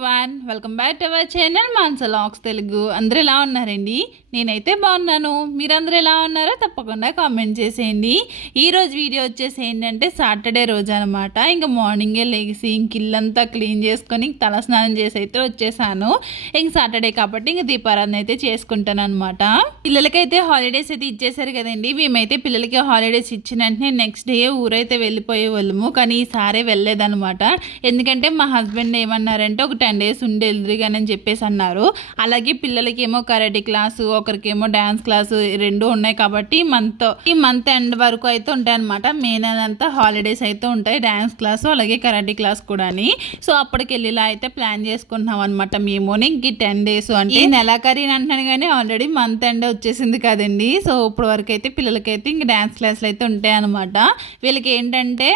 Everyone, welcome back to our channel Manasa vlogs Telugu. అందరూ ఎలా ఉన్నారండి? నేనైతే బాగున్నాను. మీరందరూ ఎలా ఉన్నారో తప్పకుండా కామెంట్ చేసేయండి. ఈరోజు వీడియో వచ్చేసి ఏంటంటే సాటర్డే రోజు అనమాట. ఇంకా మార్నింగే లేచి ఇంక ఇల్లంతా క్లీన్ చేసుకొని తలస్నానం చేసి అయితే వచ్చేసాను. ఇంక సాటర్డే కాబట్టి ఇంక దీపారాధన అయితే చేసుకుంటాను అనమాట. పిల్లలకైతే హాలిడేస్ అయితే ఇచ్చేసారు కదండి. మేమైతే పిల్లలకి హాలిడేస్ ఇచ్చిన వెంటనే నెక్స్ట్ డే ఊరైతే వెళ్ళిపోయే వాళ్ళము. కానీ ఈసారి వెళ్ళలేదనమాట. ఎందుకంటే మా హస్బెండ్ ఏమన్నారంటే ఒక 10 days ఉండి వెళ్దిరిగానని చెప్పేసి అన్నారు. అలాగే పిల్లలకి ఏమో కరాటే క్లాసు, ఒకరికేమో డ్యాన్స్ క్లాసు, రెండు ఉన్నాయి కాబట్టి ఈ మంత్ ఎండ్ వరకు అయితే ఉంటాయి అనమాట. మే నెల అంతా హాలిడేస్ అయితే ఉంటాయి, డ్యాన్స్ క్లాసు అలాగే కరాటే క్లాస్ కూడా. సో అప్పటికి వెళ్ళిలా అయితే ప్లాన్ చేసుకుంటున్నాం అనమాట మేము. ఇంక 10 days అంటే నెలాఖరి అంటున్నాను కానీ ఆల్రెడీ మంత్ ఎండ్ వచ్చేసింది కదండి. సో ఇప్పుడు వరకు అయితే పిల్లలకైతే ఇంక డ్యాన్స్ క్లాసులు అయితే ఉంటాయి అనమాట. వీళ్ళకి ఏంటంటే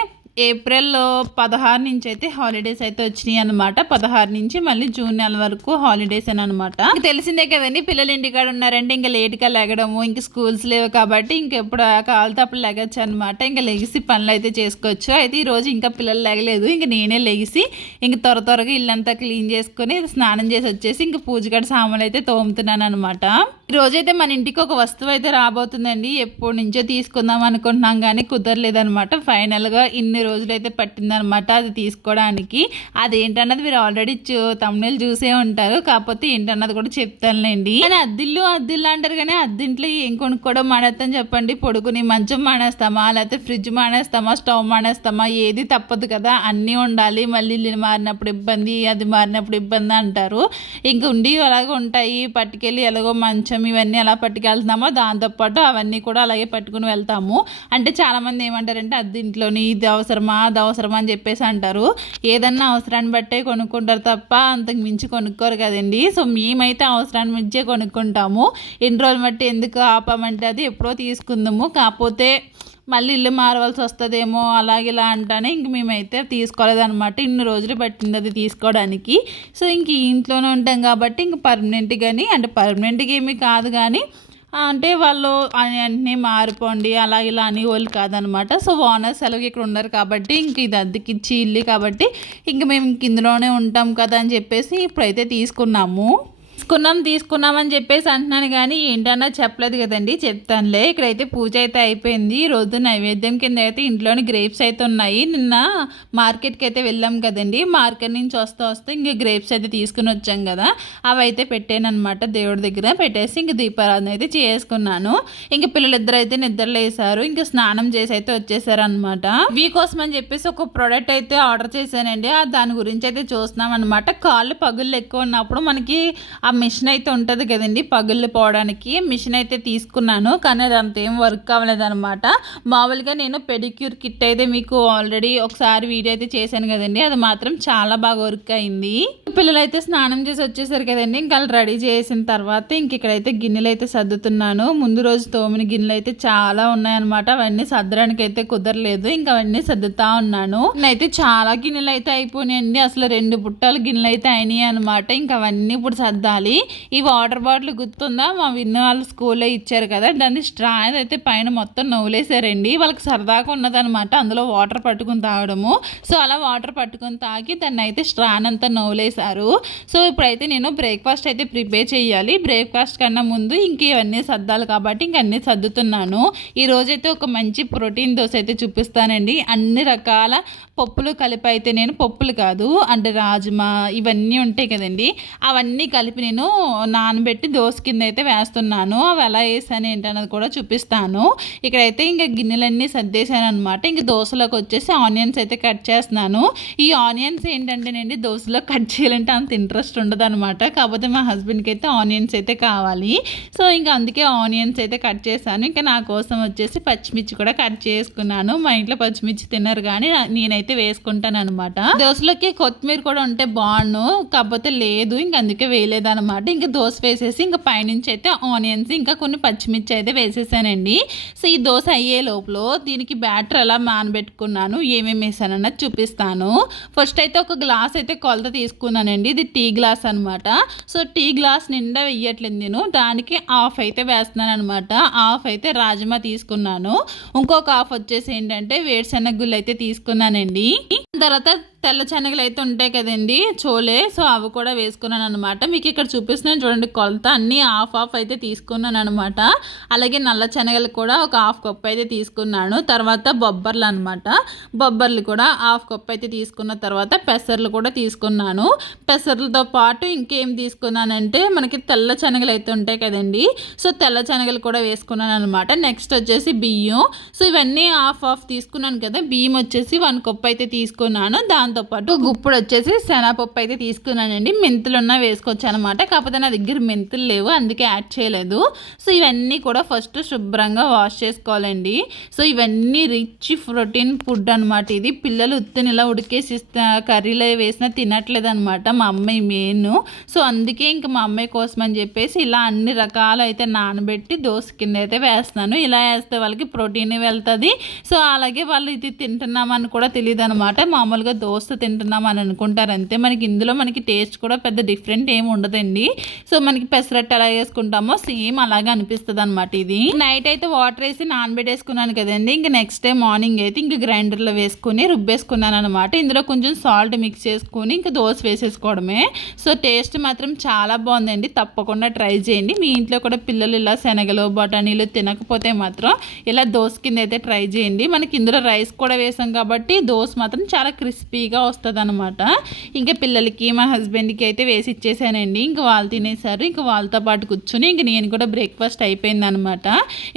ఏప్రిల్ 16 నుంచి అయితే హాలిడేస్ అయితే వచ్చినాయి అనమాట. 16 నుంచి మళ్ళీ జూన్ నెల వరకు హాలిడేస్ అని అనమాట. తెలిసిందే కదండి, పిల్లలు ఇంటికాడ ఉన్నారంటే ఇంకా లేట్గా లెగడము, ఇంక స్కూల్స్ లేవు కాబట్టి ఇంకెప్పుడు కావాలి తప్పుడు లెగచ్చు అనమాట. ఇంకా లెగిసి పనులు అయితే చేసుకోవచ్చు. అయితే ఈరోజు ఇంకా పిల్లలు లెగలేదు. ఇంక నేనే లెగిసి ఇంక త్వరగా ఇల్లంతా క్లీన్ చేసుకొని స్నానం చేసి వచ్చేసి ఇంక పూజగడ సామాన్లు అయితే తోముతున్నాను అనమాట. ఈరోజైతే మన ఇంటికి ఒక వస్తువు అయితే రాబోతుందండి. ఎప్పటి నుంచో తీసుకుందాం అనుకుంటున్నాం కానీ కుదరలేదనమాట. ఫైనల్గా ఇన్ని రోజులైతే పట్టిందనమాట అది తీసుకోవడానికి. అదేంటన్నది మీరు ఆల్రెడీ తమ్ముళ్ళు చూసే ఉంటారు, కాకపోతే ఏంటన్నది కూడా చెప్తానులేండి. కానీ అద్దిల్లు అంటారు కానీ అద్దింట్లో ఏం కొనుక్కోవడం మానేస్తాం చెప్పండి? పొడుకుని మంచం మానేస్తామా, లేకపోతే ఫ్రిడ్జ్ మానేస్తామా, స్టవ్ మానేస్తామా? ఏది తప్పదు కదా, అన్నీ ఉండాలి. మళ్ళీ ఇల్లు మారినప్పుడు ఇబ్బంది, అది మారినప్పుడు ఇబ్బంది అంటారు. ఇంక ఉండి అలాగే ఉంటాయి. పట్టుకెళ్ళి ఎలాగో మంచం ఇవన్నీ ఎలా పట్టుకెళ్తున్నామో దాంతోపాటు అవన్నీ కూడా అలాగే పట్టుకుని వెళ్తాము. అంటే చాలామంది ఏమంటారంటే అద్దింట్లోని ఇది అవసరమా అది అవసరమా అని చెప్పేసి అంటారు. ఏదన్నా అవసరాన్ని బట్టే కొనుక్కుంటారు తప్ప అంతకు మించి కొనుక్కోరు కదండి. సో మేమైతే అవసరాన్ని మించే కొనుక్కుంటాము. ఎన్ని రోజులు బట్టి ఎందుకు ఆపామంటే అది ఎప్పుడో తీసుకుందాము, కాకపోతే మళ్ళీ ఇల్లు మారవలసి వస్తుందేమో అలాగిలా అంటానే ఇంక మేమైతే తీసుకోలేదనమాట. ఇన్ని రోజులు పట్టింది అది తీసుకోవడానికి. సో ఇంక ఇంట్లోనే ఉంటాం కాబట్టి ఇంక పర్మనెంట్గా అంటే పర్మనెంట్గా ఏమీ కాదు కానీ అంటే వాళ్ళు అన్నీ మారిపోండి అలా ఇలా అని వాళ్ళు కాదనమాట. సో ఓనర్స్ ఎలాగో ఇక్కడ ఉన్నారు కాబట్టి ఇంక ఇది అద్దెకిచ్చి ఇల్లు కాబట్టి ఇంక మేము ఇంక ఇందులోనే ఉంటాం కదా అని చెప్పేసి ఇప్పుడైతే తీసుకున్నామని చెప్పేసి అంటున్నాను కానీ ఏంటన్నా చెప్పలేదు కదండి, చెప్తానులే. ఇక్కడైతే పూజ అయితే అయిపోయింది. ఈరోజు నైవేద్యం కింద అయితే ఇంట్లోని గ్రేప్స్ అయితే ఉన్నాయి. నిన్న మార్కెట్కి అయితే వెళ్ళాం కదండి. మార్కెట్ నుంచి వస్తే ఇంక గ్రేప్స్ అయితే తీసుకుని వచ్చాం కదా, అవి అయితే పెట్టాను అనమాట. దేవుడి దగ్గర పెట్టేసి ఇంక దీపారాధన అయితే చేసుకున్నాను. ఇంక పిల్లలిద్దరు అయితే నిద్రలు వేసారు. ఇంక స్నానం చేసి అయితే వచ్చేసారు అనమాట. వీకోసం అని చెప్పేసి ఒక ప్రోడక్ట్ అయితే ఆర్డర్ చేశానండి. దాని గురించి అయితే చూస్తున్నాం అనమాట. కాళ్ళు పగుళ్ళు ఎక్కువ ఉన్నప్పుడు మనకి ఆ మిషన్ అయితే ఉంటుంది కదండి పగుళ్ళు పోవడానికి, మిషన్ అయితే తీసుకున్నాను. కానీ అది అంతేం వర్క్ అవ్వలేదన్నమాట. మామూలుగా నేను పెడిక్యూర్ కిట్ అయితే మీకు ఆల్రెడీ ఒకసారి వీడియో అయితే చేశాను కదండి, అది మాత్రం చాలా బాగా వర్క్ అయింది. పిల్లలు అయితే స్నానం చేసి వచ్చేసారు కదండి. ఇంకా రెడీ చేసిన తర్వాత ఇంక ఇక్కడైతే గిన్నెలు అయితే సర్దుతున్నాను. ముందు రోజు తోమిన గిన్నెలు అయితే చాలా ఉన్నాయన్నమాట. అవన్నీ సర్దడానికి అయితే కుదరలేదు, ఇంకా అవన్నీ సర్దుతా ఉన్నాను. నేనైతే చాలా గిన్నెలు అయితే అయిపోయినాయండి. అసలు 2 బుట్టలు గిన్నెలు అయితే అయినాయి అనమాట. ఇంకా అవన్నీ ఇప్పుడు సర్దాలి. ఈ వాటర్ బాటిల్ గుర్తుందా, మా విన్న వాళ్ళు స్కూల్లో ఇచ్చారు కదా, దాన్ని స్ట్రా అయితే పైన మొత్తం నవ్వులేసారండి. వాళ్ళకి సరదాగా ఉన్నదనమాట అందులో వాటర్ పట్టుకుని తాగడము. సో అలా వాటర్ పట్టుకుని తాగి దాన్ని అయితే స్ట్రాన్ అంతా నవ్వులేసారు. సో ఇప్పుడైతే నేను బ్రేక్ఫాస్ట్ అయితే ప్రిపేర్ చేయాలి. బ్రేక్ఫాస్ట్ కన్నా ముందు ఇంక ఇవన్నీ సర్దాలి కాబట్టి ఇంక అన్నీ సర్దుతున్నాను. ఈ రోజైతే ఒక మంచి ప్రోటీన్ దోశ అయితే చూపిస్తానండి. అన్ని రకాల పప్పులు కలిపి అయితే, నేను పప్పులు కాదు అంటే రాజ్మా ఇవన్నీ ఉంటాయి కదండి, అవన్నీ కలిపి నేను నానబెట్టి దోశ కింద అయితే వేస్తున్నాను. అవి ఎలా వేసాను ఏంటన్నది కూడా చూపిస్తాను. ఇక్కడైతే ఇంకా గిన్నెలన్నీ సర్దేశాను అనమాట. ఇంక దోశలోకి వచ్చేసి ఆనియన్స్ అయితే కట్ చేస్తున్నాను. ఈ ఆనియన్స్ ఏంటంటేనండి దోశలో కట్ చేయాలంటే అంత ఇంట్రెస్ట్ ఉండదు అనమాట. కాకపోతే మా హస్బెండ్కి అయితే ఆనియన్స్ అయితే కావాలి. సో ఇంకా అందుకే ఆనియన్స్ అయితే కట్ చేశాను. ఇంకా నా కోసం వచ్చేసి పచ్చిమిర్చి కూడా కట్ చేసుకున్నాను. మా ఇంట్లో పచ్చిమిర్చి తిన్నారు కానీ నేనైతే వేసుకుంటాను అనమాట. దోశలోకి కొత్తిమీర కూడా ఉంటే బాగుండు, కాకపోతే లేదు, ఇంక అందుకే వేయలేదన్నమాట. ఇంకా దోశ వేసేసి ఇంకా పైనుంచి అయితే ఆనియన్స్ ఇంకా కొన్ని పచ్చిమిర్చి అయితే వేసేసానండి. సో ఈ దోశ అయ్యే లోపల దీనికి బ్యాటర్ ఎలా నానబెట్టుకున్నాను, ఏమేమి వేసానన్నది చూపిస్తాను. ఫస్ట్ అయితే ఒక గ్లాస్ అయితే కొలత తీసుకున్నానండి. ఇది టీ గ్లాస్ అనమాట. సో టీ గ్లాస్ నిండా వేయట్లేదు నేను, దానికి హాఫ్ అయితే వేస్తున్నాను అనమాట. హాఫ్ అయితే రాజ్మా తీసుకున్నాను. ఇంకొక హాఫ్ వచ్చేసి ఏంటంటే వేరుశెనగ గుళ్ళు అయితే తీసుకున్నానండి. తర్వాత తెల్ల శనగలు అయితే ఉంటాయి కదండి చోలే, సో అవి కూడా వేసుకున్నాను అనమాట. మీకు ఇక్కడ చూపిస్తున్నాను చూడండి కొలత, అన్నీ హాఫ్ అయితే తీసుకున్నాను అనమాట. అలాగే నల్ల శనగలు కూడా ఒక హాఫ్ కప్ అయితే తీసుకున్నాను. తర్వాత బొబ్బర్లు అనమాట, బొబ్బర్లు కూడా హాఫ్ కప్ అయితే తీసుకున్న తర్వాత పెసర్లు కూడా తీసుకున్నాను. పెసర్లతో పాటు ఇంకేం తీసుకున్నానంటే మనకి తెల్ల శనగలు అయితే ఉంటాయి కదండి, సో తెల్ల శనగలు కూడా వేసుకున్నాను అనమాట. నెక్స్ట్ వచ్చేసి బియ్యం, సో ఇవన్నీ హాఫ్ తీసుకున్నాను కదా. బియ్యం వచ్చేసి 1 కప్ అయితే తీసుకున్నాను. దాంతోపాటు గుప్పుడు వచ్చేసి శనగపప్పు అయితే తీసుకున్నానండి. మెంతులు ఉన్నా వేసుకోవచ్చు అనమాట, కాకపోతే నా దగ్గర మెంతులు లేవు అందుకే యాడ్ చేయలేదు. సో ఇవన్నీ కూడా ఫస్ట్ శుభ్రంగా వాష్ చేసుకోవాలండి. సో ఇవన్నీ రిచ్ ప్రోటీన్ ఫుడ్ అనమాట. ఇది పిల్లలు ఉత్తిని ఇలా ఉడికేసి కర్రీలో వేసినా తినట్లేదు అనమాట మా అమ్మాయి మెయిన్. సో అందుకే ఇంకా మా అమ్మాయి కోసం అని చెప్పేసి ఇలా అన్ని రకాలు అయితే నానబెట్టి దోశ కింద అయితే వేస్తున్నాను. ఇలా వేస్తే వాళ్ళకి ప్రోటీన్ వెళ్తుంది. సో అలాగే వాళ్ళు ఇది తింటున్నామని కూడా తెలియదు అనమాట, మామూలుగా దోశ తింటున్నామని అనుకుంటారు అంతే. మనకి ఇందులో మనకి టేస్ట్ కూడా పెద్ద డిఫరెంట్ ఏమి ఉండదండి. సో మనకి పెసరట్టు ఎలా వేసుకుంటామో సేమ్ అలాగే అనిపిస్తుంది అనమాట. ఇది నైట్ అయితే వాటర్ వేసి నానబెట్టేసుకున్నాను కదండి. ఇంకా నెక్స్ట్ డే మార్నింగ్ అయితే ఇంకా గ్రైండర్లో వేసుకుని రుబ్బేసుకున్నాను అనమాట. ఇందులో కొంచెం సాల్ట్ మిక్స్ చేసుకుని ఇంకా దోశ వేసేసుకోవడమే. సో టేస్ట్ మాత్రం చాలా బాగుందండి, తప్పకుండా ట్రై చేయండి. మీ ఇంట్లో కూడా పిల్లలు ఇలా శనగలు బఠానీలు తినకపోతే మాత్రం ఇలా దోశ కింద అయితే ట్రై చేయండి. మనకి ఇందులో రైస్ కూడా వేసాం కాబట్టి దోశ మాత్రం చాలా క్రిస్పీగా వస్తుంది అనమాట. ఇంకా పిల్లలకి మా హస్బెండ్కి అయితే వేసి ఇచ్చేసానండి. ఇంకా వాళ్ళు తినేసారు. ఇంకా వాళ్ళతో పాటు కూర్చొని ఇంక నేను కూడా బ్రేక్ఫాస్ట్ అయిపోయింది అనమాట.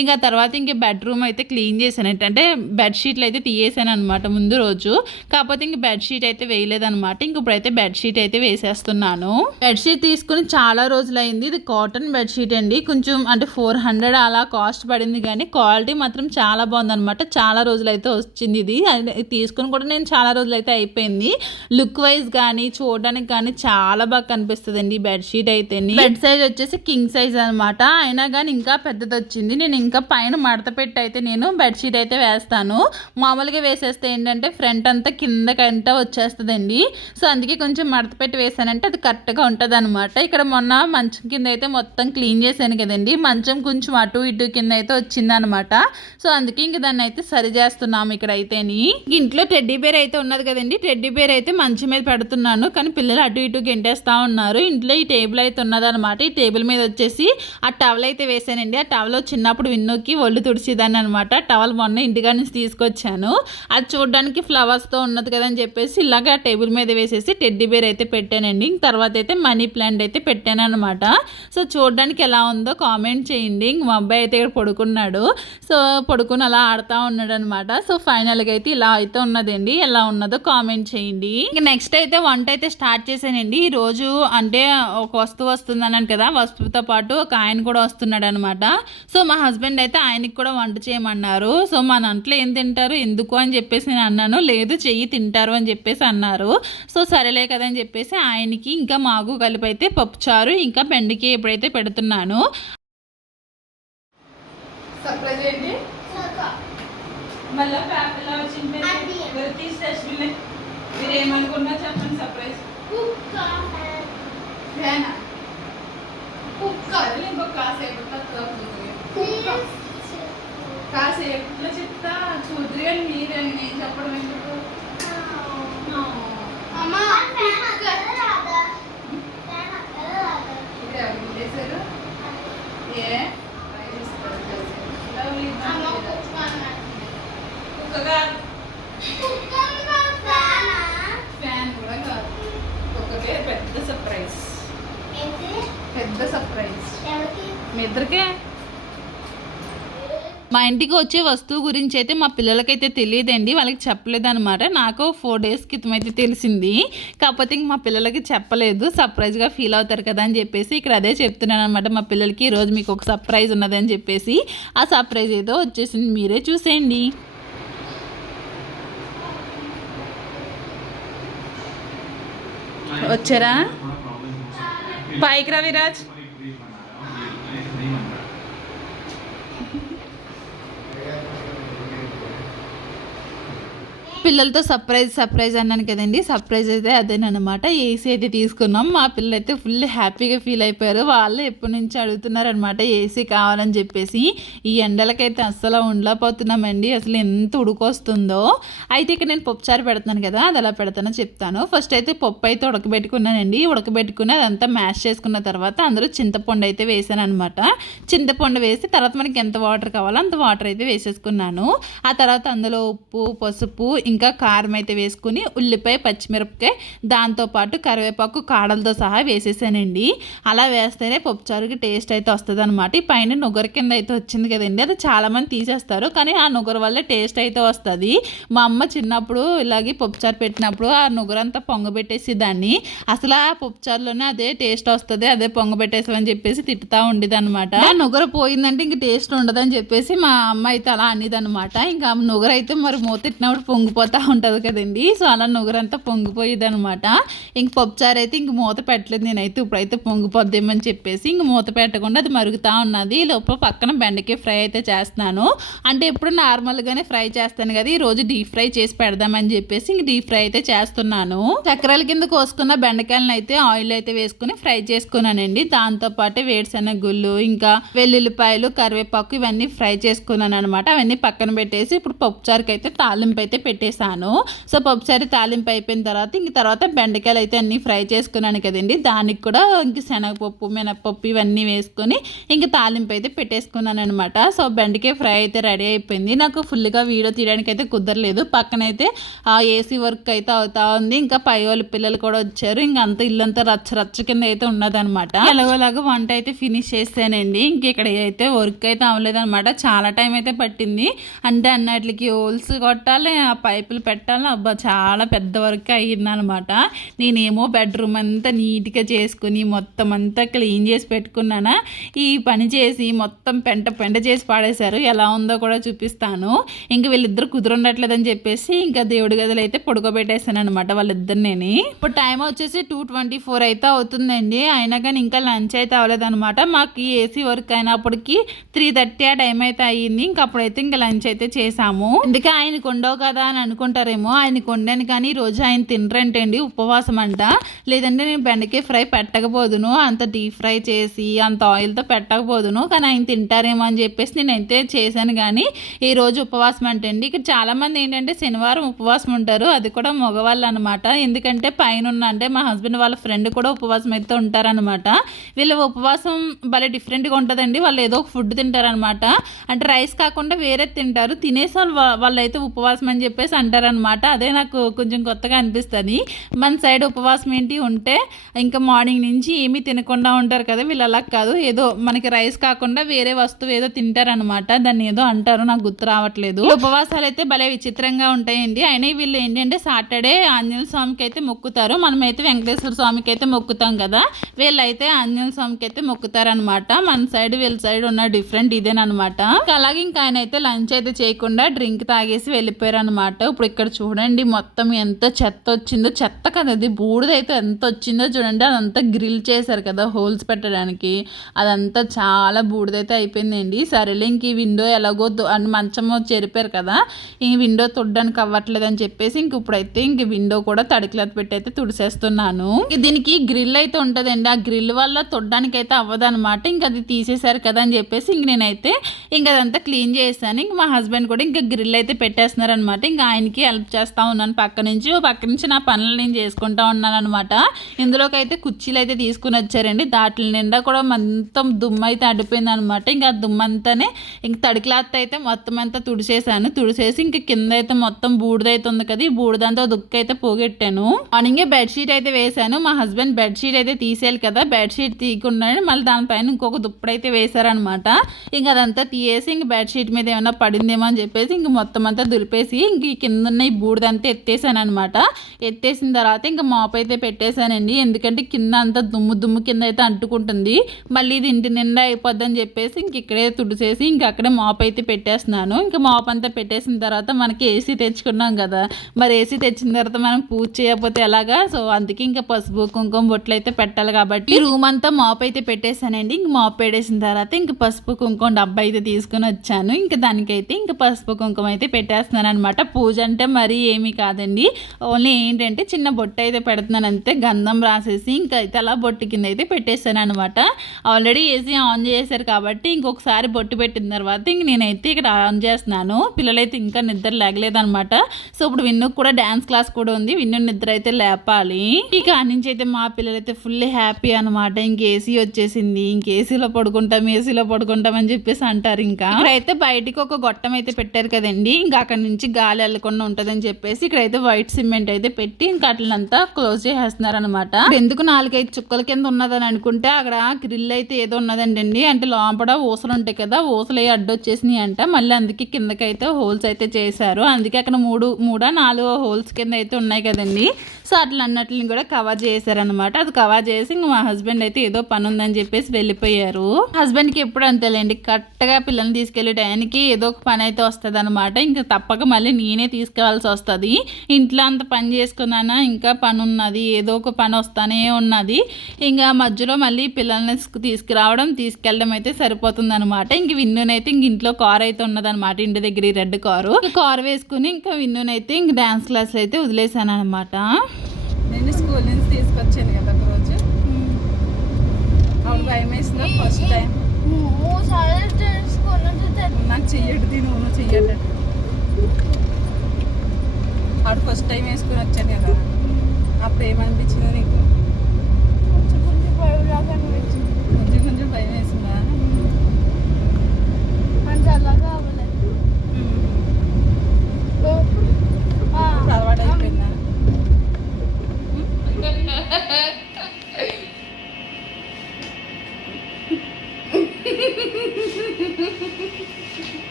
ఇంకా తర్వాత ఇంక బెడ్రూమ్ అయితే క్లీన్ చేశాను, అంటే బెడ్షీట్లు అయితే తీయేసాను అనమాట ముందు రోజు. కాకపోతే ఇంక బెడ్షీట్ అయితే వేయలేదనమాట. ఇంక ఇప్పుడైతే బెడ్షీట్ అయితే వేసేస్తున్నాను. బెడ్షీట్ తీసుకుని చాలా రోజులైంది. ఇది కాటన్ బెడ్షీట్ అండి, కొంచెం అంటే 400 అలా కాస్ట్ పడింది, కానీ క్వాలిటీ మాత్రం చాలా బాగుందనమాట. చాలా రోజులైతే వచ్చింది ఇది తీసుకుని కూడా నేను చాలా రోజులైతే అయిపోయింది. లుక్ వైజ్ కానీ చూడడానికి కానీ చాలా బాగా కనిపిస్తుంది అండి బెడ్షీట్ అయితే. బెడ్ సైజ్ వచ్చేసి కింగ్ సైజ్ అనమాట, అయినా కానీ ఇంకా పెద్దది వచ్చింది. నేను ఇంకా పైన మడత పెట్టి అయితే నేను బెడ్షీట్ అయితే వేస్తాను. మామూలుగా వేసేస్తే ఏంటంటే ఫ్రంట్ అంతా కిందకంతా వచ్చేస్తుందండి. సో అందుకే కొంచెం మడత పెట్టి వేసానంటే అది కరెక్ట్గా ఉంటుంది అనమాట. ఇక్కడ మొన్న మంచం కింద అయితే మొత్తం క్లీన్ చేశాను కదండి, మంచం కొంచెం అటు ఇటు కింద అయితే వచ్చిందనమాట. సో అందుకే ఇంక దాన్ని అయితే సరి చేస్తున్నాము ఇక్కడ అయితేని. ఇంట్లో టెడ్డీ బేర్ అయితే ఉన్నది కదండి, టెడ్డీ బేర్ అయితే మంచం మీద పెడుతున్నాను, కానీ పిల్లలు అటు ఇటు గెంటేస్తూ ఉన్నారు. ఇంట్లో ఈ టేబుల్ అయితే ఉన్నదనమాట. ఈ టేబుల్ మీద వచ్చేసి ఆ టవల్ అయితే వేసానండి. ఆ టవల్ చిన్నప్పుడు విన్నుకి ఒళ్ళు తుడిచిదాన్ని అనమాట. టవల్ మొన్న ఇంటిగా నుంచి తీసుకొచ్చాను. అది చూడడానికి ఫ్లవర్స్తో ఉన్నది కదని చెప్పేసి ఇలాగ ఆ టేబుల్ మీద వేసేసి టెడ్డీ బేర్ అయితే పెట్టానండి. తర్వాత అయితే మనీ ప్లాంట్ అయితే పెట్టాను అనమాట. సో చూడడానికి ఎలా ఉందో కామెంట్ చేయండి. మా అబ్బాయి అయితే ఇక్కడ పడుకున్నాడు. సో పడుకుని అలా ఆడుతూ ఉన్నాడు అనమాట. సో ఫైనల్గా అయితే ఇలా అయితే ఉన్నదండి, ఎలా ఉన్నదో కామెంట్ చేయండి. ఇంకా నెక్స్ట్ అయితే వంట అయితే స్టార్ట్ చేశానండి. ఈరోజు అంటే ఒక వస్తువు వస్తుంది అన్నాను కదా, వస్తువుతో పాటు ఒక ఆయన కూడా వస్తున్నాడు అనమాట. సో మా హస్బెండ్ అయితే ఆయనకి కూడా వంట చేయమన్నారు. సో మన ఇంట్లో ఏం తింటారు ఎందుకు అని చెప్పేసి నేను అన్నాను, లేదు చెయ్యి తింటారు అని చెప్పేసి అన్నారు. సో సరేలే కదా అని చెప్పేసి ఆయనకి ఇంకా మాకు కలిపి అయితే పప్పుచారు ఇంకా బెండకి ఎప్పుడైతే పెడుతున్నాను. సర్ప్రైజ్ ఏంటి మళ్ళీ పేపర్లో వచ్చింది తీసేసి మీరు ఏమనుకున్నా చెప్పండి. సర్ప్రైజ్ కాసేపట్లో చెప్తా చూద్దరు కానీ మీరే నేను చెప్పడం ఎందుకు. ఇది ఎవరు చేశారు? ఏ ఫ్యాన్ కూడా కాదు, ఒకటే పెద్ద సర్ప్రైజ్. పెద్ద సర్ప్రైజ్ మీ ఇద్దరికే. మా ఇంటికి వచ్చే వస్తువు గురించి అయితే మా పిల్లలకైతే తెలియదండి, వాళ్ళకి చెప్పలేదన్నమాట. నాకు 4 days క్రితం అయితే తెలిసింది, కాకపోతే ఇంక మా పిల్లలకి చెప్పలేదు. సర్ప్రైజ్గా ఫీల్ అవుతారు కదా అని చెప్పేసి ఇక్కడ అదే చెప్తున్నాను అనమాట మా పిల్లలకి. ఈరోజు మీకు ఒక సర్ప్రైజ్ ఉన్నదని చెప్పేసి. ఆ సర్ప్రైజ్ ఏదో వచ్చేసింది, మీరే చూసేయండి. వచ్చారా? పైకి రా విరాజ్. పిల్లలతో సర్ప్రైజ్ అన్నాను కదండి, సర్ప్రైజ్ అయితే అదేనమాట. ఏసీ అయితే తీసుకున్నాం. మా పిల్లలు అయితే ఫుల్ హ్యాపీగా ఫీల్ అయిపోయారు. వాళ్ళు ఎప్పటి నుంచి అడుగుతున్నారు అనమాట ఏసీ కావాలని చెప్పేసి. ఈ ఎండలకైతే అస్సలు ఉండలేకపోతున్నామండి, అసలు ఎంత ఉడుకొస్తుందో. అయితే ఇక్కడ నేను పప్పుచారు పెడుతున్నాను కదా, అది ఎలా పెడతానో చెప్తాను. ఫస్ట్ అయితే పప్పు అయితే ఉడకబెట్టుకున్నానండి. ఉడకబెట్టుకుని అదంతా మ్యాష్ చేసుకున్న తర్వాత అందులో చింతపండు అయితే వేసాను అనమాట. చింతపండు వేసి తర్వాత మనకి ఎంత వాటర్ కావాలో అంత వాటర్ అయితే వేసేసుకున్నాను. ఆ తర్వాత అందులో ఉప్పు, పసుపు, ఇంకా కారం అయితే వేసుకుని ఉల్లిపాయ, పచ్చిమిరపకాయ, దాంతోపాటు కరివేపాకు కాడలతో సహా వేసేసానండి. అలా వేస్తేనే పప్పుచారుకి టేస్ట్ అయితే వస్తుంది అనమాట. ఈ పైన నుగర కింద అయితే వచ్చింది కదండి, అది చాలామంది తీసేస్తారు, కానీ ఆ నుగర వల్ల టేస్ట్ అయితే వస్తుంది. మా అమ్మ చిన్నప్పుడు ఇలాగే పప్పుచారు పెట్టినప్పుడు ఆ నుగరంతా పొంగబెట్టేసి దాన్ని, అసలు ఆ పప్పుచారులోనే అదే టేస్ట్ వస్తుంది, అదే పొంగబెట్టేసామని చెప్పేసి తిట్టుతూ ఉండేది అనమాట. నుగర పోయిందంటే ఇంక టేస్ట్ ఉండదని చెప్పేసి మా అమ్మ అయితే అలా అనేది అనమాట. ఇంకా నుగర అయితే మరి మూత తిట్టినప్పుడు పొంగిపోతూ ఉంటుంది కదండి, సో అలా నుగరంతా పొంగిపోయేది అనమాట. ఇంక పప్పుచారు అయితే ఇంక మూత పెట్టలేదు నేనైతే, ఇప్పుడైతే పొంగిపోద్దేమని చెప్పేసి ఇంక మూత పెట్టకుండా అది మరుగుతూ ఉన్నది. లోపల పక్కన బెండకాయ ఫ్రై అయితే చేస్తున్నాను. అంటే ఎప్పుడు నార్మల్గానే ఫ్రై చేస్తాను కదా, ఈ రోజు డీప్ ఫ్రై చేసి పెడదామని చెప్పేసి ఇంక డీప్ ఫ్రై అయితే చేస్తున్నాను. చక్రాల కింద కోసుకున్న బెండకాయలను అయితే ఆయిల్ అయితే వేసుకుని ఫ్రై చేసుకున్నానండి. దాంతోపాటు వేరుశెనగ గుళ్ళు, ఇంకా వెల్లుల్లిపాయలు, కరివేపాకు ఇవన్నీ ఫ్రై చేసుకున్నాను అనమాట. అవన్నీ పక్కన పెట్టేసి ఇప్పుడు పప్పుచారుకి అయితే తాలింపు అయితే పెట్టేశాను. సో పప్పుచారు తాలింపు అయిపోయిన తర్వాత బెండకాయలు అయితే అన్నీ ఫ్రై చేసుకున్నాను కదండి, దానికి కూడా ఇంక శనగపప్పు, మినపప్పు ఇవన్నీ వేసుకొని ఇంక తాలింపు అయితే పెట్టేసుకున్నాను అనమాట. సో బెండకాయ ఫ్రై అయితే రెడీ అయిపోయింది. నాకు ఫుల్గా వీడియో తీయడానికి అయితే కుదరలేదు. పక్కనైతే ఏసీ వర్క్ అయితే అవుతా ఉంది. ఇంకా పై వాళ్ళ పిల్లలు కూడా వచ్చారు. ఇంక అంత ఇల్లంతా రచ్చ కింద అయితే ఉన్నదనమాట. ఎలాగోలాగా వంట అయితే ఫినిష్ చేసానండి. ఇంక ఇక్కడ అయితే వర్క్ అయితే అవ్వలేదన్నమాట. చాలా టైం అయితే పట్టింది. అంటే అన్నట్లకి హోల్స్ కొట్టాలి, ఆ పైపులు పెట్టాలి, అబ్బా చాలా పెద్ద వర్క్ అయ్యిందనమాట. నేనేమో బెడ్రూమ్ అంతా నీట్గా చేసుకుని మొత్తం అంతా క్లీన్ చేసి పెట్టుకున్నానా, ఈ పని చేసి మొత్తం పెంట చేసి పాడేశారు. ఎలా ఉందో కూడా చూపిస్తాను. ఇంక వీళ్ళిద్దరు కుదురుండట్లేదని చెప్పేసి ఇంకా దేవుడి గదులు అయితే పడుకోబెట్టేసాను అనమాట వాళ్ళిద్దరిని. ఇప్పుడు టైం వచ్చేసి 2:24 అయితే అవుతుందండి. అయినా కానీ ఇంకా లంచ్ అయితే అవ్వలేదన్నమాట. మాకు ఏసీ వర్క్ అయినప్పటికీ 3:30 ఆ టైం అయితే అయ్యింది. ఇంకప్పుడైతే ఇంకా లంచ్ అయితే చేసాము. అందుకే ఆయనకు ఉండవు కదా అని అనుకుంటారేమో, ఆయనకు వండాను కానీ ఈరోజు ఆయన తినరేంటండి, ఉపవాసం అంట. లేదంటే నేను బెండకాయ ఫ్రై పెట్టకపోదును, అంత డీప్ ఫ్రై చేసి అంత ఆయిల్తో పెట్టకపోదును, కానీ ఆయన తింటారేమో అని చెప్పేసి నేనైతే చేశాను. కానీ ఈరోజు ఉపవాసం అంటే అండి, ఇక్కడ చాలామంది ఏంటంటే శనివారం ఉపవాసం ఉంటారు, అది కూడా మగవాళ్ళు అనమాట. ఎందుకంటే పైన అంటే మా హస్బెండ్ వాళ్ళ ఫ్రెండ్ కూడా ఉపవాసం అయితే ఉంటారనమాట. వీళ్ళ ఉపవాసం భలే డిఫరెంట్గా ఉంటుందండి. వాళ్ళు ఏదో ఒక ఫుడ్ తింటారనమాట, అంటే రైస్ కాకుండా వేరే తింటారు. తినేసి వాళ్ళు అయితే ఉపవాసం అని చెప్పేసి అంటారనమాట. అదే నాకు కొంచెం కొత్తగా అనిపిస్తుంది. మన సైడ్ ఉపవాసం ఏంటి ఉంటే ఇంకా మార్నింగ్ నుంచి ఏమీ తినకుండా ఉంటారు కదా, వీళ్ళు అలా కాదు, ఏదో మనకి రైస్ కాకుండా వేరే వస్తువు ఏదో తింటారనమాట. దాన్ని ఏదో అంటారు, నాకు గుర్తు రావట్లేదు. ఉపవాసాలు అయితే భలే విచిత్రంగా ఉంటాయండి. అయినా వీళ్ళు ఏంటంటే సాటర్డే ఆంజనేయ స్వామికి అయితే మొక్కుతారు, మనమైతే వెంకటేశ్వర స్వామికి అయితే మొక్కుతాం కదా, వీళ్ళైతే ఆంజనేయ స్వామికి అయితే మొక్కుతారనమాట. మన సైడ్ వీళ్ళ సైడ్ ఉన్న డిఫరెంట్ ఇదేనమాట. అలాగే ఇంకా ఆయన అయితే లంచ్ అయితే చేయకుండా డ్రింక్ తాగేసి వెళ్ళిపోయారు అనమాట. ఇప్పుడు ఇక్కడ చూడండి మొత్తం ఎంత చెత్త వచ్చిందో, చెత్త కదా అది, బూడిదైతే ఎంత వచ్చిందో చూడండి. అదంతా గ్రిల్ చేశారు కదా హోల్స్ పెట్టడానికి, అదంతా చాలా బూడిదైతే అయిపోయిందండి. సరేలే ఇంక ఈ విండో ఎలాగో మంచము చెరిపారు కదా, ఈ విండో తుడడానికి అవ్వట్లేదు అని చెప్పేసి ఇంక ఇప్పుడైతే ఇంక విండో కూడా తడి క్లాత్ పెట్టి అయితే తుడిసేస్తున్నాను. దీనికి గ్రిల్ అయితే ఉంటుందండి, ఆ గ్రిల్ వల్ల తుడడానికి అయితే అవ్వదు అనమాట. ఇంక అది తీసేశారు కదా అని చెప్పేసి ఇంక నేనైతే ఇంక అదంతా క్లీన్ చేశాను. ఇంక మా హస్బెండ్ కూడా ఇంకా గ్రిల్ అయితే పెట్టేస్తున్నారు అనమాట. ఇంకా ఆయనకి హెల్ప్ చేస్తూ ఉన్నాను పక్క నుంచి నా పనులు నేను చేసుకుంటూ ఉన్నాను అనమాట. ఇందులోకి అయితే కుర్చీలు అయితే తీసుకుని వచ్చారండి, దాటి నిండా కూడా మొత్తం దుమ్ము అయితే అడిపోయింది అనమాట. ఇంకా ఆ దుమ్మంతానే ఇంక తడి క్లాత్ అయితే మొత్తం అంతా తుడిసేసి ఇంక కింద అయితే మొత్తం బూడిదైతే ఉంది కదా, ఈ బూడిదంతా దుక్కు అయితే పోగొట్టాను. మార్నింగే బెడ్షీట్ అయితే వేసాను. మా హస్బెండ్ బెడ్షీట్ అయితే తీసేయాలి కదా, బెడ్షీట్ తీయకుండా మళ్ళీ దానిపైన ఇంకొక దుప్పటి అయితే వేశారనమాట. ఇంక అదంతా తీయేసి ఇంక బెడ్షీట్ మీద ఏమైనా పడిందేమో అని చెప్పేసి ఇంక మొత్తం అంతా దులిపేసి ఇంక కింద ఉన్న ఈ బూడిదంతా ఎత్తేసాను అనమాట. ఎత్తేసిన తర్వాత ఇంకా మాప్ అయితే పెట్టేశానండి, ఎందుకంటే కింద అంతా దుమ్ము కింద అయితే అంటుకుంటుంది, మళ్ళీ ఇది ఇంటి నిండా అయిపోద్ది అని చెప్పేసి ఇంక ఇక్కడే తుడిసేసి ఇంక అక్కడే మాప్ అయితే పెట్టేస్తున్నాను. ఇంకా మాప్ అంతా పెట్టేసిన తర్వాత మనకి ఏసీ తెచ్చుకున్నాం కదా, మరి ఏసీ తెచ్చిన తర్వాత మనం పూజ చేయకపోతే ఎలాగా, సో అందుకే ఇంకా పసుపు కుంకుమ బొట్లు అయితే పెట్టాలి కాబట్టి రూమ్ అంతా మాప్ అయితే పెట్టేశానండి. ఇంక మాప్ పెట్టేసిన తర్వాత ఇంక పసుపు కుంకుమ డబ్బా అయితే తీసుకుని వచ్చాను. ఇంక దానికైతే ఇంక పసుపు కుంకుమ అయితే పెట్టేస్తున్నాను అనమాట. పూజ పూజ అంటే మరీ ఏమీ కాదండి. ఓన్లీ ఏంటంటే చిన్న బొట్టు అయితే పెడుతున్నాను అంతే. గంధం రాసేసి ఇంకా అయితే అలా బొట్టు కింద అయితే పెట్టేశాను అనమాట. ఆల్రెడీ ఏసీ ఆన్ చేశారు కాబట్టి ఇంకొకసారి బొట్టు పెట్టిన తర్వాత ఇంక నేనైతే ఇక్కడ ఆన్ చేస్తున్నాను. పిల్లలైతే ఇంకా నిద్ర లేగలేదనమాట. సో ఇప్పుడు విన్నుకు కూడా డ్యాన్స్ క్లాస్ కూడా ఉంది. విన్ను నిద్ర అయితే లేపాలి. ఇక ఆ నుంచి అయితే మా పిల్లలైతే ఫుల్ హ్యాపీ అనమాట. ఇంక ఏసీ వచ్చేసింది, ఇంక ఏసీలో పడుకుంటాం అని చెప్పేసి అంటారు. ఇంకా ఇక్కడైతే బయటికి ఒక గొట్టం అయితే పెట్టారు కదండి, ఇంకా అక్కడ నుంచి గాలి వెళ్ళకుండా ఉంటుందని చెప్పేసి ఇక్కడైతే వైట్ సిమెంట్ అయితే పెట్టి ఇంకా అట్లంతా క్లోజ్ చేసేస్తున్నారు అనమాట. ఎందుకు 4-5 చుక్కల కింద ఉన్నదని అనుకుంటే అక్కడ గ్రిల్ అయితే ఏదో ఉన్నదండి. అంటే లోపల ఊసలు ఉంటాయి కదా, ఊసలు అవి అడ్డొచ్చేసినాయి అంట. మళ్ళీ అందుకే కిందకైతే హోల్స్ అయితే చేశారు. అందుకే అక్కడ 3-4 హోల్స్ కింద అయితే ఉన్నాయి కదండి. సో అట్లా అన్నట్లని కూడా కవర్ చేశారనమాట. అది కవర్ చేసి ఇంక మా హస్బెండ్ అయితే ఏదో పని ఉందని చెప్పేసి వెళ్ళిపోయారు. హస్బెండ్కి ఎప్పుడు అంతేలేండి, కరెక్ట్గా పిల్లల్ని తీసుకెళ్లే టైంకి ఏదో ఒక పని అయితే వస్తుంది అనమాట. ఇంకా తప్పక మళ్ళీ నేనే తీసుకెళ్లాల్సి వస్తుంది. ఇంట్లో అంత పని చేసుకున్నానా, ఇంకా పని ఉన్నది, ఏదో ఒక పని వస్తానే ఉన్నది. ఇంకా మధ్యలో మళ్ళీ పిల్లల్ని తీసుకెళ్ళడం అయితే సరిపోతుంది అనమాట. ఇంక విన్నునైతే ఇంక ఇంట్లో కార్ అయితే ఉన్నదనమాట, ఇంటి దగ్గర రెడ్ కార్ వేసుకుని ఇంకా విన్నునైతే ఇంక డాన్స్ క్లాసులు అయితే వదిలేసాను అనమాట. నేను స్కూల్ నుంచి తీసుకొచ్చాను కదా ఒకరోజు, అప్పుడు భయం వేసిందా ఫస్ట్ టైం. నాకు చెయ్యడు నువ్వు చెయ్యడు. అప్పుడు ఫస్ట్ టైం వేసుకుని వచ్చాను కదా, అప్పుడు ఏమనిపించిందో నీకు? కొంచెం భయం వేసిందా? అంటే అలాగా అవ్వలేదు, అలవాటు అయిపోయిందా?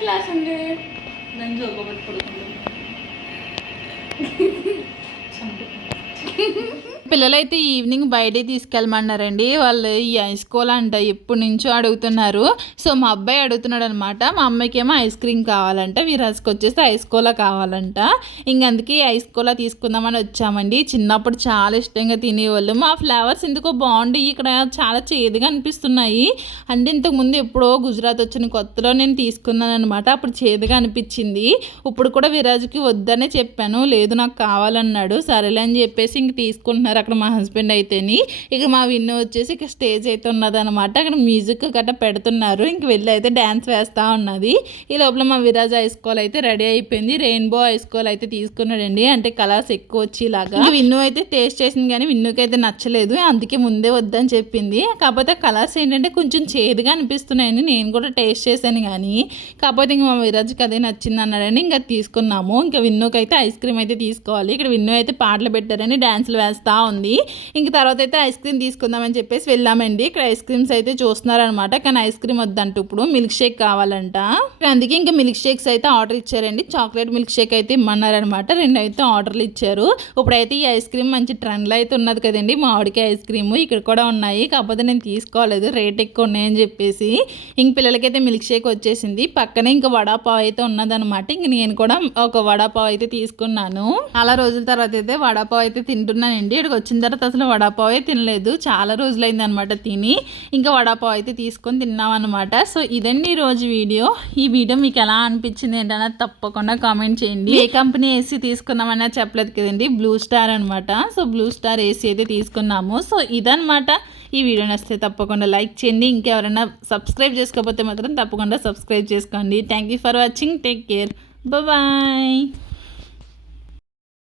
క్లాస్ ఉంది, నేను జోగబెట్టి పడుకుంటాను. పిల్లలైతే ఈవినింగ్ బయటే తీసుకెళ్ళమన్నారండి. వాళ్ళు ఈ ఐస్ కోలా అంట ఎప్పటి నుంచో అడుగుతున్నారు. సో మా అబ్బాయి అడుగుతున్నాడు అనమాట. మా అమ్మాయికి ఏమో ఐస్ క్రీమ్ కావాలంట, విరాజ్కి వచ్చేసి ఐస్ కోలా కావాలంట. అందుకే ఐస్ కోలా తీసుకుందామని వచ్చామండి. చిన్నప్పుడు చాలా ఇష్టంగా తినేవాళ్ళు. మా ఫ్లేవర్స్ ఎందుకో బాగుండి ఇక్కడ చాలా చేదుగా అనిపిస్తున్నాయి. అంటే ఇంతకుముందు ఎప్పుడో గుజరాత్ వచ్చిన కొత్తలో నేను తీసుకున్నాను అనమాట, అప్పుడు చేదుగా అనిపించింది. ఇప్పుడు కూడా విరాజ్కి వద్దనే చెప్పాను, లేదు నాకు కావాలన్నాడు. సరేలే అని చెప్పేసి ఇంక తీసుకుంటున్నారు అక్కడ మా హస్బెండ్ అయితేని. ఇక మా విన్ను వచ్చేసి ఇక స్టేజ్ అయితే ఉన్నదనమాట, అక్కడ మ్యూజిక్ గట్రా పెడుతున్నారు. ఇంక వెళ్ళి అయితే డ్యాన్స్ వేస్తూ ఉన్నది. ఈ లోపల మా విరాజ్ ఐస్ కోల్ అయితే రెడీ అయిపోయింది. రెయిన్బో ఐస్ కోల్ అయితే తీసుకున్నాడండి, అంటే కలర్స్ ఎక్కువ వచ్చేలాగా. విన్ను అయితే టేస్ట్ చేసింది కానీ విన్నుకి అయితే నచ్చలేదు, అందుకే ముందే వద్దని చెప్పింది. కాకపోతే కలర్స్ ఏంటంటే కొంచెం చేదుగా అనిపిస్తున్నాయని నేను కూడా టేస్ట్ చేశాను కానీ, కాకపోతే ఇంక మా విరాజ్కి అదే నచ్చింది అన్నాడని ఇంకా తీసుకున్నాము. ఇంకా విన్నుకి అయితే ఐస్ క్రీమ్ అయితే తీసుకోవాలి. ఇక్కడ విన్ను అయితే పాటలు పెట్టారని డ్యాన్స్లు వేస్తూ ఉంది. ఇంక తర్వాత అయితే ఐస్ క్రీమ్ తీసుకుందామని చెప్పేసి వెళ్ళామండి. ఇక్కడ ఐస్ క్రీమ్స్ అయితే చూస్తున్నారనమాట, కానీ ఐస్ క్రీమ్ వద్దంట, ఇప్పుడు మిల్క్ షేక్ కావాలంట. అందుకే ఇంకా మిల్క్ షేక్స్ అయితే ఆర్డర్ ఇచ్చారండి. చాక్లెట్ మిల్క్ షేక్ అయితే ఇమ్మన్నారనమాట. 2 అయితే ఆర్డర్లు ఇచ్చారు. ఇప్పుడైతే ఈ ఐస్ క్రీమ్ మంచి ట్రెండ్లో అయితే ఉన్నది కదండి, మామిడికాయ ఐస్ క్రీమ్. ఇక్కడ కూడా ఉన్నాయి, కాకపోతే నేను తీసుకోలేదు, రేట్ ఎక్కువ ఉన్నాయని చెప్పేసి. ఇంక పిల్లలకైతే మిల్క్ షేక్ వచ్చేసింది. పక్కనే ఇంకా వడాపావ్ అయితే ఉన్నదనమాట. ఇంక నేను కూడా ఒక వడాపావ్ అయితే తీసుకున్నాను. అలా రోజుల తర్వాత అయితే వడాపావ్ అయితే తింటున్నానండి. ఇక్కడికి వచ్చిన తర్వాత అసలు వడాపావే తినలేదు, చాలా రోజులైంది అనమాట తిని. ఇంకా వడాపావ్ అయితే తీసుకొని తిన్నాం అనమాట. సో ఇదండి ఈరోజు వీడియో. ఈ వీడియో మీకు ఎలా అనిపించింది ఏంటన్నది తప్పకుండా కామెంట్ చేయండి. ఏ కంపెనీ ఏసీ తీసుకున్నామన్నా చెప్పలేదు కదండి, బ్లూ స్టార్ అనమాట. సో బ్లూ స్టార్ ఏసీ అయితే తీసుకున్నాము. సో ఇదనమాట. ఈ వీడియో నచ్చితే తప్పకుండా లైక్ చేయండి. ఇంకెవరైనా సబ్స్క్రైబ్ చేసుకోకపోతే మాత్రం తప్పకుండా సబ్స్క్రైబ్ చేసుకోండి. Thank you for watching. Take care. Bye.